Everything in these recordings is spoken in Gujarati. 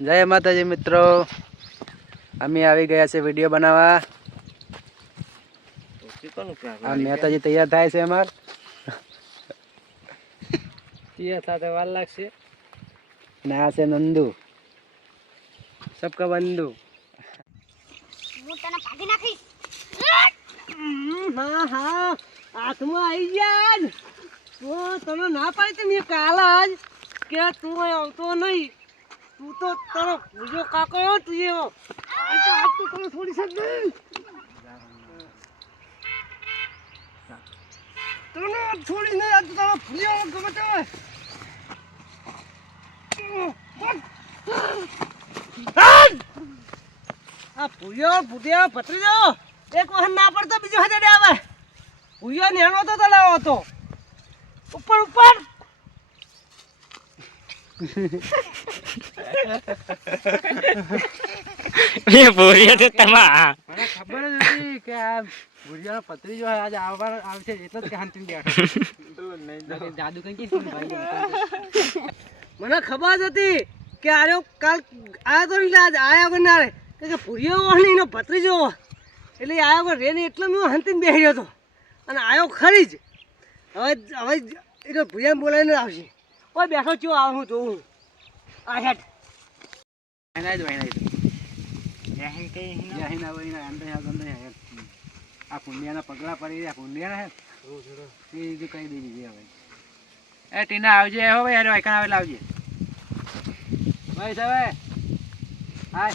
જય માતાજી મિત્રો, અમે આવી ગયા છે વિડીયો બનાવવા. આ મહેતાજી તૈયાર થાય છે. અમાર તૈયાર સાથે વાર લાગશે. ને આ છે નંદુ, સબકા બંધુ. હું તને કાઢી નાખીશ. હા હા, હાથમાં આવી ગયા જ. તો તને ના પાડી મેં કાલ જ કે તું આવતો નહીં. તું તો તારો બીજો કાકો તું એવો આજ તો તમે છોડી શક નહીં. તને છોડી નહીં આજ તારો ભૂલ્યો ગમે તે આ ભૂલ્યો ભત્રીજો એક વખત ના પડતો બીજો હાથે આવે. ભૂલ્યો નેનો તો તલાવો હતો. ઉપર ઉપર એ બોરિયો તો તમા મને ખબર જ હતી કે આ ભુરિયાનો પત્રીજો આજે આવશે એટલે જ શાંતિ બેઠો. જાદુ કઈ ભાઈ મને ખબર જ હતી કે આર્યો કાલ આવ્યો તો એટલે આજ આવ્યા વગર ના રહે કે ભૂરિયો વાહણી એનો ભત્રીજો એટલે આવ્યો વગર રેને એટલે હું હંતીને બેસી ગયો હતો અને આવ્યો ખરી જ. હવે એટલે ભૂરિયાને બોલાવીને આવશે. ઓય બેઠો ચો આવ હું જોઉં આ હેઠ એના જ વહીના આ પુંડિયાના પગલા પડી રહ્યા. પુંડિયા ને એ કહી દીધી હવે. એ ટીના આવજે હો ભાઈ. અરે વાયકાન આવેલા આવજે ભાઈ સાહેબ. હાય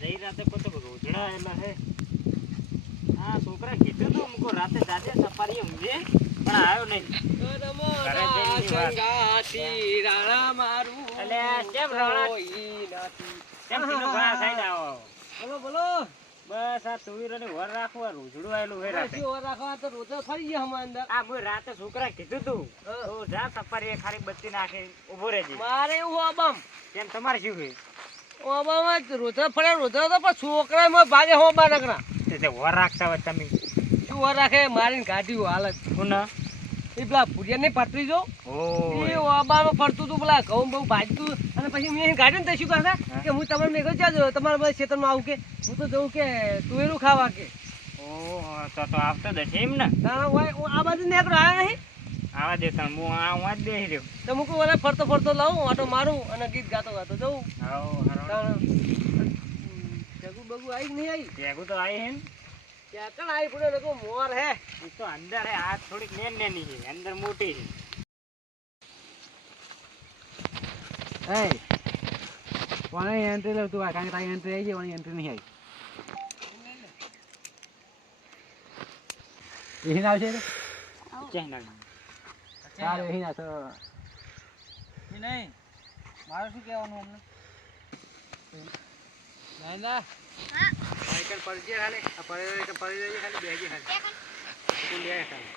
જઈ રાતે કોતો રોજડા એલા હે. હા છોકરા કીધું તો મુકો રાતે જાજે સફારી ઊંઘે પણ આવ્યો નહીં. બોલો બોલો. બસ આ તુવીરો ને વર રાખવા રોજડું આવેલું હે રાતે. રાખવા તો રોજ ફરી ગયા હમણાં અંદર. આ હું રાતે છોકરા કીધું તું તો જા સફારી ખાલી બત્તી નાખે ઉભો રહેજે. મારે એવું અબમ કેમ તમારે શું છે? અબમ રોજા ફર્યા રોજા તો પણ છોકરા માં ભાગે હો બા નકરા તે વર રાખતા હોય તમે. શું વાર રાખે મારીને કાઢ્યું હાલત. કોણ એ પેલા ભુરિયા ને પાતરી જો ઓ એ ઓબામાં ફરતું તું પેલા ઘઉં બહુ ભાજતું અને પછી મેં ગાડી ને શું કરતા કે હું તમારે મેં કહ્યું ચાલો તમારા બધા ખેતરમાં આવું કે હું તો જઉં કે તુવેરું ખાવા કે. ઓહો તો આવતો જ હશે એમ ને. આ બાજુ નેકડો આવ્યો નહીં આવા દે તને હું આ હું જ બેસી રહ્યો. તો મૂકું ઓલા ફરતો ફરતો લાવું આટો મારું અને ગીત ગાતો ગાતો જવું. જગુ બગુ આવી કે નહીં આવી? ભેગું તો આવી હે ને. ત્યાં કણ આવી પડે લોકો મોર હે. એ તો અંદર હે. આ થોડીક નેની છે અંદર મોટી છે. એ કોને એન્ટ્રી લઉં તું? કારણ કે તારી એન્ટ્રી આવી જાય. એન્ટ્રી નહીં આવી. એહી ના આવશે ક્યાં ના સારું એહી ના તો નહીં મારે શું કહેવાનું અમને? ના ના સાયકલ પડજે ખાલી. આ પડી પડી જજે ખાલી. બેસજે ખાલી.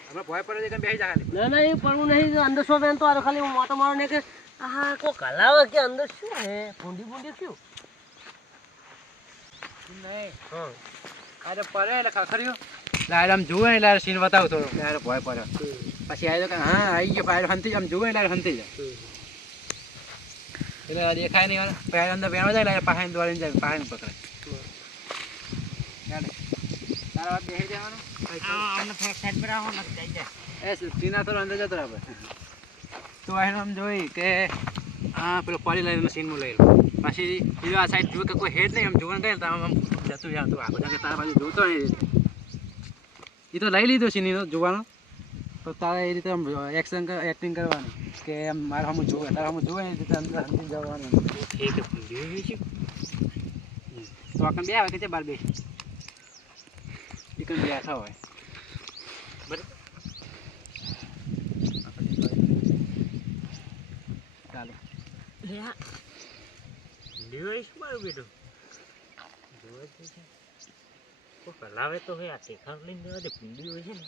આપણે ભોય પડે છે બેસી જા ખાલી. ના ના એ પડવું નહીં. અંદર સો બેન તો આ ખાલી મોટો મારો ને કે આ કોઈ કલાવે કે અંદર શું હે ભૂંડી ભૂંડી શું નહીં હા અરે પડે એટલે ખખર્યું લાયર આમ જુએ એટલે સીન બતાવું થોડો લાયર ભોય પડે. પછી આવ્યો કે હા આવી ગયો ફાયર હંતી આમ જુએ એટલે હંતી જાય એટલે દેખાય નહીં. પહેલા અંદર બેવા જાય એટલે પાહાઈને દોડીને જાય. પાહાઈને પકડે. તારા વાત બેસી જવાનું. આમને થોડોક સાઈડ પર આવો ને જઈ જાય. એ સીના થોડો અંદર જતો રહે. તો એને આમ જોઈ કે હા પેલો પડી લઈને સીનમાં લઈ લો. પછી એ આ સાઈડ જુએ કે કોઈ હેડ નહીં. આમ જોવાનું કહે ને આમ જતું જાય. તો આગળ કે તારા બાજુ જોતો નહીં. એ તો લઈ લીધો સીની જોવાનો. તો તારે એ રીતે આમ એક્ટિંગ કરવાની કે એમ મારે હમું જોવે. તારે હમું જોવે એ રીતે અંદર સમજી જવાનું. તો આખા બે આવે કે છે બાર બે એક જ બેઠા હોય. ચાલો કલાવે તો હોય. આ શેખાર લઈને જવા દે. ભૂંડી હોય છે ને.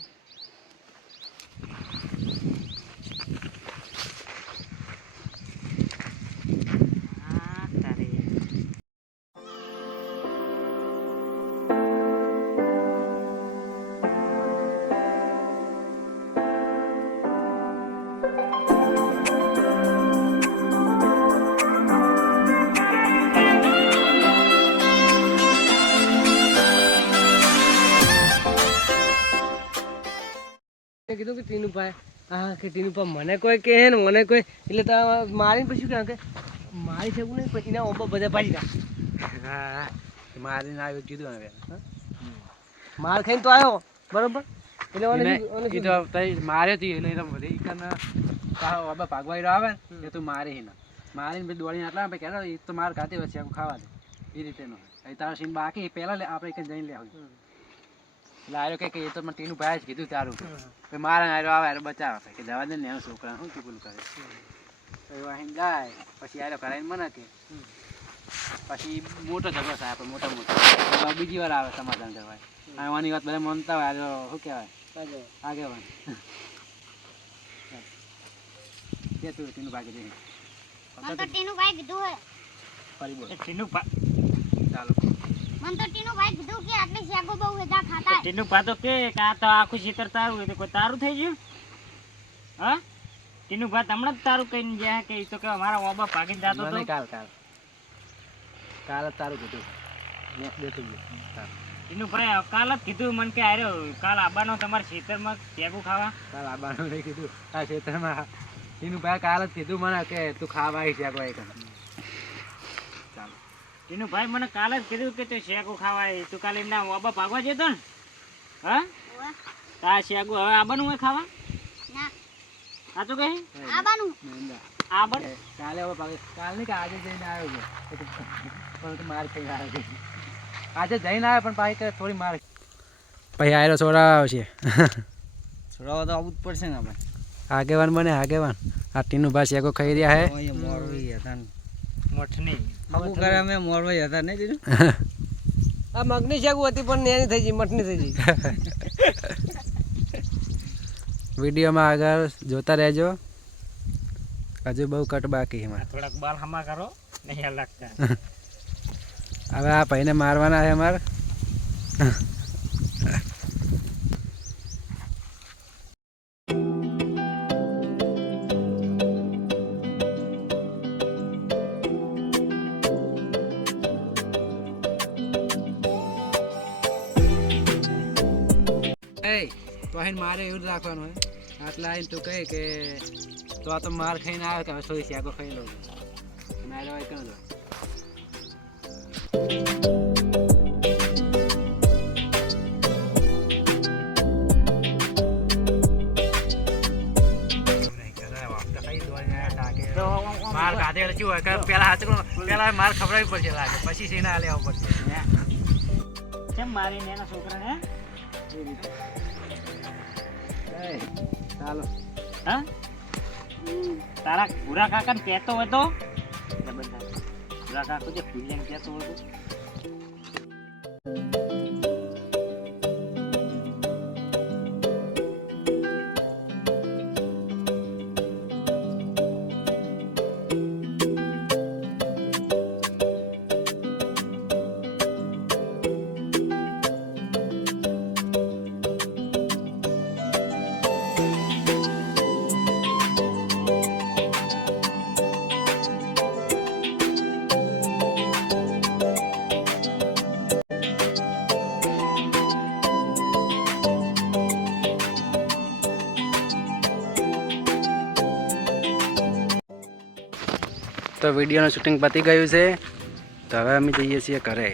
કીધું કે ટીનુભાઈ હા કે ટીનુભાઈ મને કોઈ કહે ને મને કોઈ એટલે તો મારીને પછી શું કે મારી શકું નહીં પછી ના ઓબા બધા પાડી નાખ હા મારીને આવ્યું કીધું હવે માર ખાઈને તો આવ્યો બરોબર એટલે એ તો તઈ માર્યો હતી એટલે એમ બધી બાબા ભાગવા આવે ને એ તું મારે ના મારીને પછી દોડીને આટલા પછી કહેતો એ તો માર ખાતી હોય છે ખાવા દે એ રીતે નો હોય તારો સીન બાકી પહેલાં આપણે એક જઈને લેવું એટલે આવ્યો કે એ તો મને ટીનું ભાઈ જ કીધું તારું પછી મારા આવ્યો આવે બચાવે કે જવા દે ને એનું છોકરા શું ચૂકલું કરે તો અહીં જાય પછી આવ્યો કરાવીને મને કે પછી મોટો ઝઘડો થાય આપણે મોટા બીજી વાર આવે સમાધાન કરવા આવવાની વાત બધા માનતા હોય આજે શું કહેવાય આગેવાન કે તું ટીનું ભાગી જઈ મને તો ટીનુભાઈ કીધું હે ફરી બોલ ટીનુભાઈ ચાલો મને તો ટીનુભાઈ કીધું કે આટલી શાકો બહુ હેજા ખાતા ટીનુભાઈ તો કે આ તો આખું ખેતર તારું હોય તો કોઈ તારું થઈ ગયું હા ટીનુભાઈ હમણાં જ તારું કહીને ગયા કે એ તો કે મારા ઓબા ભાગીને જાતો હતો કાલ જ તારું કીધું નેક્સ્ટ ડે થઈ ગયું ટીનુભાઈ કાલ જ કીધું મને કે આર્યો કાલ આવવાનો તમારા ખેતરમાં ભેગું ખાવા કાલ આબાનું નહીં કીધું આ ક્ષેત્રમાં ટીનું ભાઈ કાલ જ કીધું મને કે તું ખાવા આવી છે કોઈ ચાલો ટીનુભાઈ મને કાલ જ કીધું કે તું શેકું ખાવા આવી તું કાલે એમના ઓબા ભાગવા જતો ને હા તા શેકું હવે આવવાનું હોય ખાવા ના સાચું કહી આબાનું આબન કાલે હવે ભાગે કાલ નહીં કે આજે જઈને આવ્યો છે પણ માર ખાઈને આવ્યો છે આજે જઈને આવ્યો પણ ભાઈ કે થોડી માર પછી આયરો છોડા આવશે છોડાવવા તો આવવું જ પડશે ને આપણે આગેવાન બને આગેવાન આ ટીનું ભાઈ શેકો ખાઈ રહ્યા હે મોરવી હતા મઠની આવું કરે અમે મોરવાઈ હતા નહીં દીધું આ મગની શાક હતી પણ નેની થઈ ગઈ મઠની થઈ ગઈ વિડીયોમાં આગળ જોતા રહેજો હજુ બહુ કટ બાકી એમાં થોડાક બાલ હમા કરો નહીં લાગતા હવે આ ભાઈને મારવાના છે અમારે તો આઈને મારે એવું જ રાખવાનું હોય આટલા આવીને તું કહે કે તો આ તો માર ખાઈને આવે કે હવે થોડી શાકો ખાઈ લઉં મારે હોય ક્યાં જાય માર ખાધે એટલે શું હોય કે પેલા હાચકડો પેલા માર ખવડાવવી પડશે લાગે પછી સીના લેવા પડશે કેમ મારીને એના છોકરાને ચાલો હા તારા ભૂરા કાકાને કહેતો હોય તો ભૂરા કાકો જે ફિલ્મ કહેતો હોય તો તો વિડીયોનું શૂટિંગ પતી ગયું છે તો હવે અમે જઈએ છીએ ઘરે